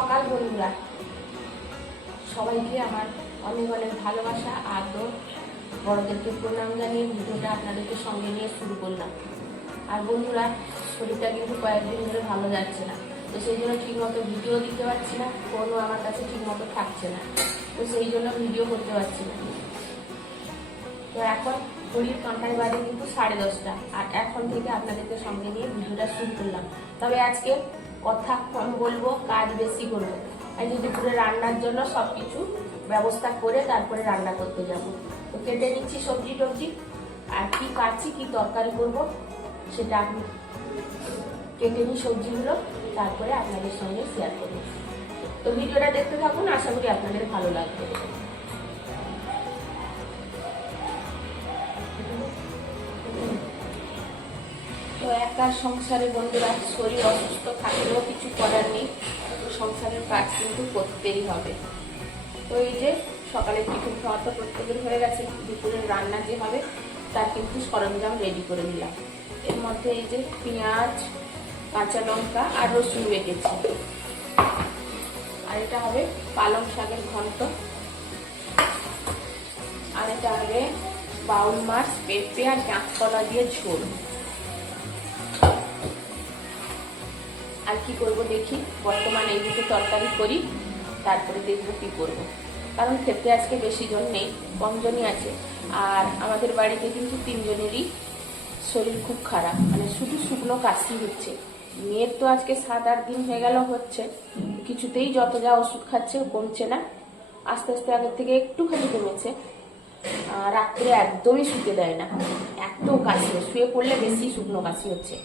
সকাল বন্ধুরা, সবাইকে আমার অনেক অনেক ভালোবাসা আদর, বড়দেরকে প্রণাম জানিয়ে ভিডিওটা আপনাদেরকে সঙ্গে নিয়ে শুরু করলাম। আর বন্ধুরা, শরীরটা কিন্তু কয়েকদিন ধরে ভালো যাচ্ছে না, তো সেই জন্য ঠিকমতো ভিডিও দিতে পারছি না, ফোনও আমার কাছে ঠিকমতো থাকছে না, তো সেই জন্য ভিডিও করতে পারছি না। তো এখন ঘড়ির কাঁটায় বাজে কিন্তু 10:30, আর এখন থেকে আপনাদেরকে সঙ্গে নিয়ে ভিডিওটা শুরু করলাম। তবে আজকে কথা কম বলবো, কাজ বেশি করবো। আজকে দুপুরে রান্নার জন্য সব কিছু ব্যবস্থা করে তারপরে রান্না করতে যাব। তো কেটে নিচ্ছি সবজি টবজি, আর কি কাটছি, কি তরকারি করব সেটা আমি কেটে নিই সবজিগুলো, তারপরে আপনাদের সঙ্গে শেয়ার করব। তো ভিডিওটা দেখতে থাকুন, আশা করি আপনাদের ভালো লাগবে। তো একা সংসারে বন্ধুরা, শরীর অসুস্থ থাকলেও কিছু করার নেই, তো সংসারের কাজ কিন্তু করতেই হবে। তো এই যে সকালে টিফিন খাওয়া তো প্রত্যেকের হয়ে গেছে, দুপুরের রান্না যে হবে তার কিন্তু সরঞ্জাম রেডি করে নিলাম। এর মধ্যে এই যে পেঁয়াজ, কাঁচা লঙ্কা আর রসুন বেটেছি, আর এটা হবে পালং শাকের ঘন্ট, আর এটা হবে বাউল মাছ, পেঁপে আর কাঁচকলা দিয়ে ঝোল। আর কি করব দেখি, বর্তমানে এই দুটো তরকারি করি, তারপরে দেখবো কি করব। কারণ খেতে আজকে বেশি জন নেই, কম জনই আছে। আর আমাদের বাড়িতে কিন্তু 3 জনেরই শরীর খুব খারাপ, মানে শুধু শুকনো কাশি হচ্ছে। মেয়ের তো আজকে 7-8 দিন হয়ে গেল হচ্ছে, কিছুতেই যত যা ওষুধ খাচ্ছে কমছে না। আস্তে আস্তে আগের থেকে একটুখানি কমেছে। রাত্রে একদমই শুতে দেয় না, এত কাশি, শুয়ে পড়লে বেশি শুকনো কাশি হচ্ছে।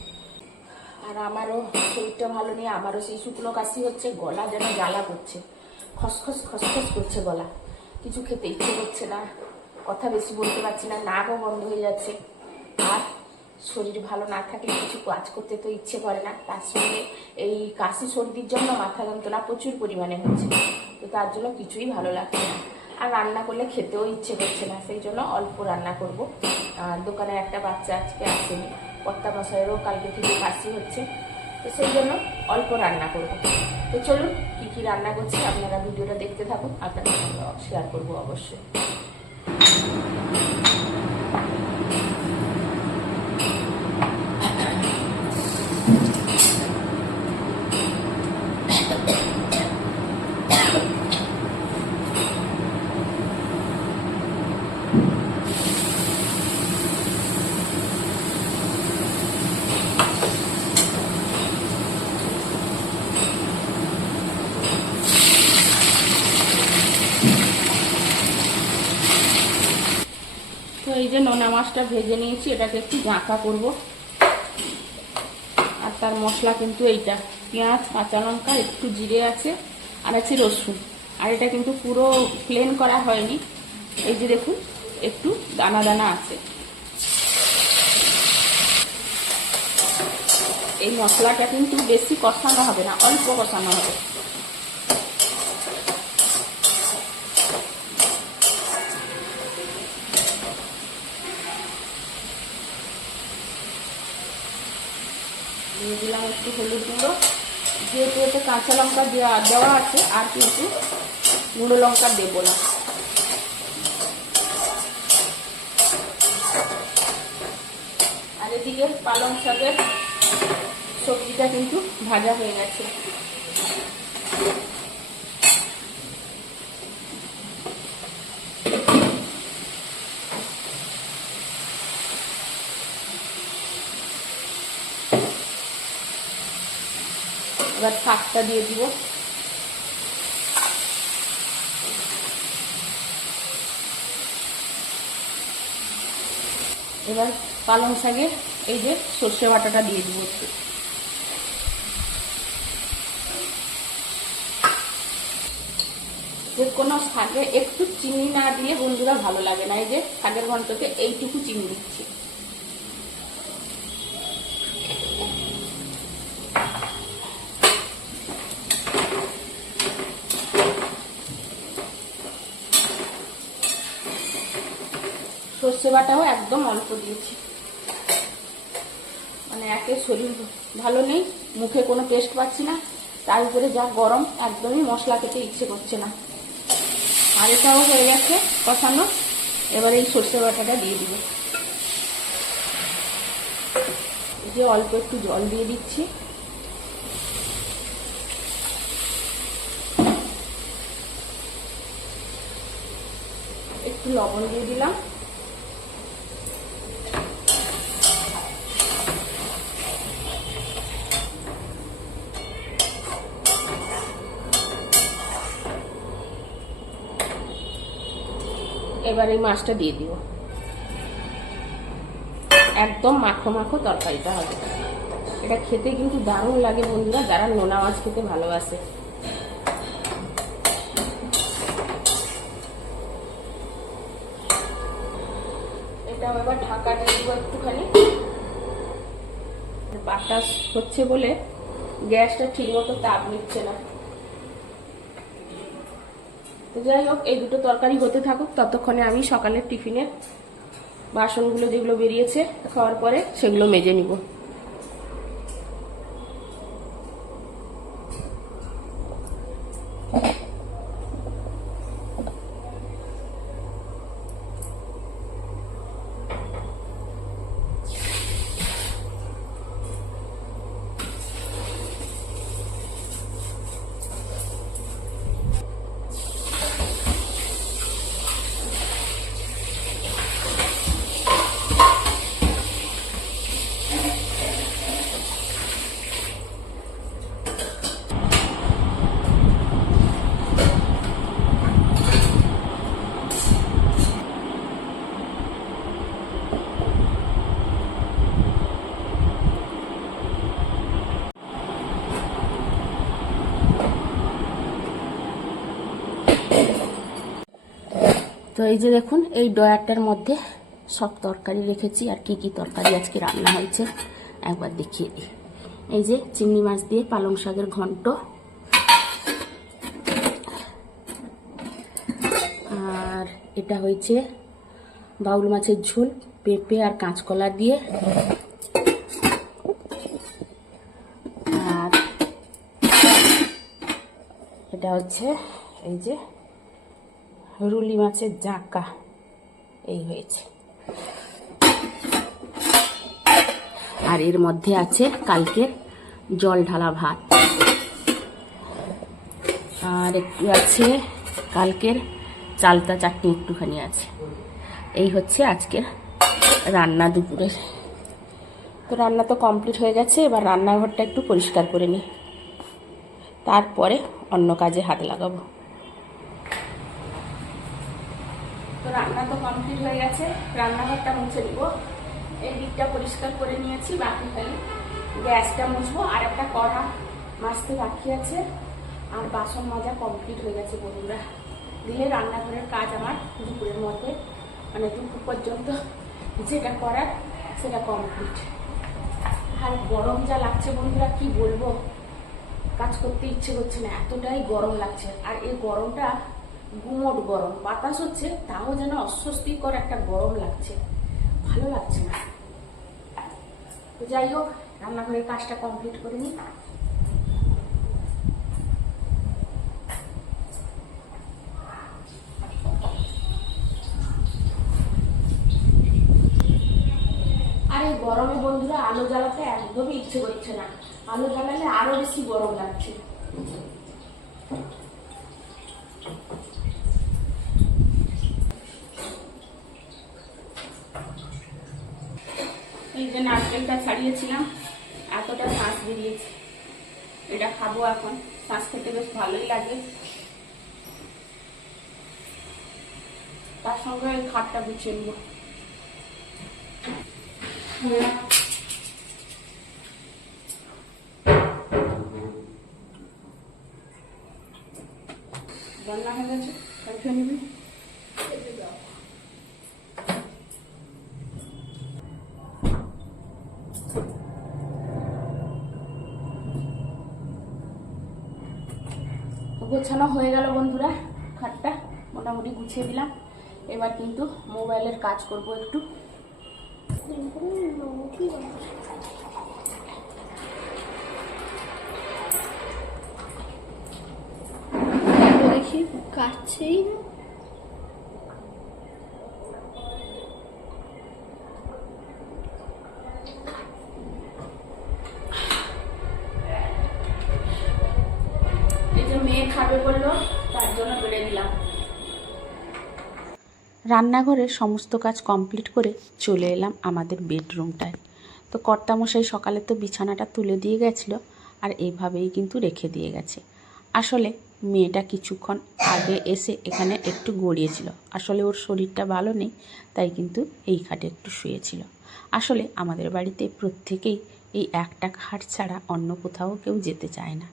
আর আমারও শরীরটা ভালো নেই, আমারও সেই শুকনো কাশি হচ্ছে, গলা যেন জ্বালা করছে, খসখস খসখস করছে গলা, কিছু খেতে ইচ্ছে করছে না, কথা বেশি বলতে পারছি না, নাকও বন্ধ হয়ে যাচ্ছে। আর শরীর ভালো না থাকলে কিছু কাজ করতে তো ইচ্ছে করে না, তার সঙ্গে এই কাশি সর্দির জন্য মাথা যন্ত্রণা প্রচুর পরিমাণে হচ্ছে, তো তার জন্য কিছুই ভালো লাগছে না। আর রান্না করলে খেতেও ইচ্ছে করছে না, সেই জন্য অল্প রান্না করব। আর দোকানে একটা বাচ্চা আজকে আসেনি, কর্তা মশাইয়েরও কালকে থেকে কাশি হচ্ছে, তো সেই জন্য অল্প রান্না করব। তো চলুন কি কি রান্না করছি আপনারা ভিডিওটা দেখতে থাকুন, আপনাদের সঙ্গে শেয়ার করবো অবশ্যই। তো এই যে নোনা মাছটা ভেজে নিয়েছি, এটাকে একটু ঝাঁকা করব। আর তার মশলা কিন্তু এইটা, পেঁয়াজ, কাঁচা লঙ্কা, একটু জিরে আছে, আর আছে রসুন। আর এটা কিন্তু পুরো প্লেন করা হয়নি, এই যে দেখুন একটু দানা দানা আছে। এই মশলাটা কিন্তু বেশি কষানো হবে না, অল্প কষানো হবে। দিয়ে দিলাম একটু হলুদ গুঁড়ো, যেহেতু এতে কাঁচা লঙ্কা দেওয়া আছে, আর কিন্তু গুঁড়ো লঙ্কা দেবো না। আর এদিকে পালং শাকের সবজিটা কিন্তু ভাজা হয়ে গেছে। এবার শাকটা দিয়ে দিব। এবার পালং শাকের এই যে সর্ষে বাটাটা দিয়ে দিব একটু। যে কোনো শাকে একটু চিনি না দিলে বন্ধুরা ভালো লাগে না, এই যে শাকের ঘন্টতে এইটুকু চিনি দিচ্ছি। সর্ষে বাটাও একদম অল্প দিয়েছি, মানে একে শরীর ভালো নেই, মুখে কোনো টেস্ট পাচ্ছি না, তার উপরে যা গরম, একদমই মশলা খেতে ইচ্ছে করছে না। আর এটাও হয়ে গেছে কষানো। এবারে এই সর্ষে বাটাটা দিয়ে দিব। যে অল্প একটু জল দিয়ে দিচ্ছি। একটু লবণ দিয়ে দিলাম। এবার এই মাছটা দিয়ে দিব। একদম মাখো মাখো তরকারিটা হবে। এটা খেতে কিন্তু দারুণ লাগে বন্ধুরা, যারা নোনা মাছ খেতে ভালোবাসে। এটা এবার ঢাকা দিয়ে দিব একটুখানি। বাতাস হচ্ছে বলে গ্যাসটা ঠিক মতো তাপ নিচ্ছে না। তো যাই হোক, এই দুটো তরকারি হতে থাকুক, ততক্ষণে আমি সকালের টিফিনের বাসনগুলো যেগুলো বেরিয়েছে খাওয়ার পরে সেগুলো মেজে নিব। তো এই যে দেখুন, এই ডয়ারটার মধ্যে সব তরকারি রেখেছি। আর কি কি তরকারি আজকে রান্না হয়েছে একবার দেখিয়ে দিই। এই যে চিংড়ি মাছ দিয়ে পালং শাকের ঘন্ট, আর এটা হয়েছে বাউল মাছের ঝোল পেঁপে আর কাঁচকলা দিয়ে, আর এটা হচ্ছে এই যে রুলি মাছের জাঁকা। এই হয়েছে। আর এর মধ্যে আছে কালকের জল ঢালা ভাত, আর একটু আছে কালকের চালতা চাটনি একটুখানি আছে। এই হচ্ছে আজকের রান্না দুপুরের। তো রান্না তো কমপ্লিট হয়ে গেছে। এবার রান্নাঘরটা একটু পরিষ্কার করে নিই, তারপরে অন্য কাজে হাত লাগাবো। তো রান্না তো কমপ্লিট হয়ে গেছে, রান্নাঘরটা মুছে দিব। এই দিকটা পরিষ্কার করে নিয়েছি, বাকি খালি গ্যাসটা মুছবো। আর একটা কড়া মাজতে বাকি আছে। আর বাসন মাজা কমপ্লিট হয়ে গেছে বন্ধুরা। দিলে রান্নাঘরের কাজ আমার দুপুরের মধ্যে, মানে দুপুর পর্যন্ত যেটা করার সেটা কমপ্লিট। আর গরম যা লাগছে বন্ধুরা, কি বলবো, কাজ করতে ইচ্ছে করছে না, এতটাই গরম লাগছে। আর এই গরমটা গুমোট গরম, বাতাস হচ্ছে তাও যেন অস্বস্তিকর একটা গরম লাগছে, ভালো লাগছে না। তো যাই হোক, রান্নাঘরের কাজটা কমপ্লিট করে নিই। আর এই গরমে বন্ধুরা আলো জ্বালাতে একদমই ইচ্ছে করছে না, আলো জ্বালালে আরো বেশি গরম লাগছে। এই যে নারকেলটা ছাড়িয়েছিলাম, এতটা শাঁস বেরিয়েছে। এটা খাবো এখন, শাঁস খেতে বেশ ভালোই লাগে। তার সঙ্গে ওই খাটটা গুছিয়ে নেব। রান্না হয়ে গেছে, কালকে নিবি। গোছানো হয়ে গেল বন্ধুরা, খাটটা মোটামুটি গুছিয়ে দিলাম। এবার কিন্তু মোবাইলের কাজ করব একটু। দেখি কাটছেই না। এই যে মেয়ে খাবে বললো, তার জন্য বেড়ে দিলাম। রান্নাঘরের সমস্ত কাজ কমপ্লিট করে চলে এলাম আমাদের বেডরুমটায়। তো কর্তামশাই সকালে তো বিছানাটা তুলে দিয়ে গেছিলো, আর এইভাবেই কিন্তু রেখে দিয়ে গেছে। আসলে মেয়েটা কিছুক্ষণ আগে এসে এখানে একটু গড়িয়েছিল। আসলে ওর শরীরটা ভালো নেই, তাই কিন্তু এই খাটে একটু শুয়েছিল। আসলে আমাদের বাড়িতে প্রত্যেকেই এই একটা খাট ছাড়া অন্য কোথাও কেউ যেতে চায় না।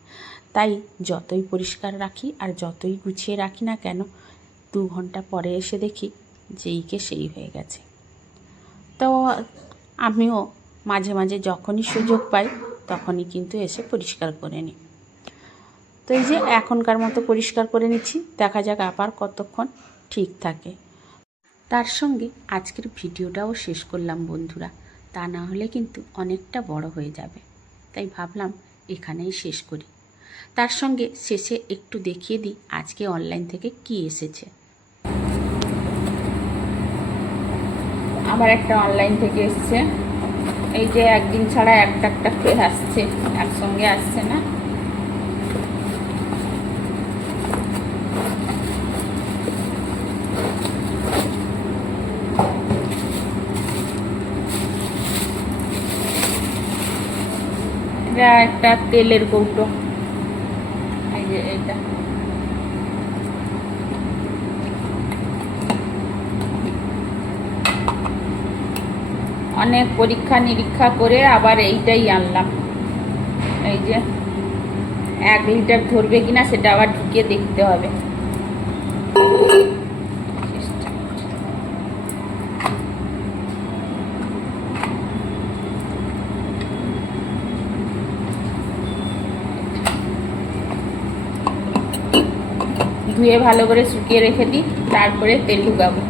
তাই যতই পরিষ্কার রাখি আর যতই গুছিয়ে রাখি না কেন, 2 ঘন্টা পরে এসে দেখি যেইকে সেই হয়ে গেছে। তো আমিও মাঝে মাঝে যখনই সুযোগ পাই তখনই কিন্তু এসে পরিষ্কার করে নিই। তো এই যে এখনকার মতো পরিষ্কার করে নিচ্ছি, দেখা যাক আবার কতক্ষণ ঠিক থাকে। তার সঙ্গে আজকের ভিডিওটাও শেষ করলাম বন্ধুরা, তা না হলে কিন্তু অনেকটা বড় হয়ে যাবে। তাই ভাবলাম এখানেই শেষ করি। তার সঙ্গে শেষে একটু দেখিয়ে দিই আজকে অনলাইন থেকে কি এসেছে। আমার একটা অনলাইন থেকে এসছে। এই যে একদিন ছাড়া একটা একটা করে আসছে, একসঙ্গে আসছে না। এটা একটা তেলের কৌটো, এই যে এটা। অনেক পরীক্ষা নিরীক্ষা করে আবার এইটাই আনলাম। এই যে 1 লিটার ধরবে কিনা সেটা আবার ঢুকিয়ে দেখতে হবে। ধুয়ে ভালো করে শুকিয়ে রেখে দিই, তারপরে তেল ঢুকাবো।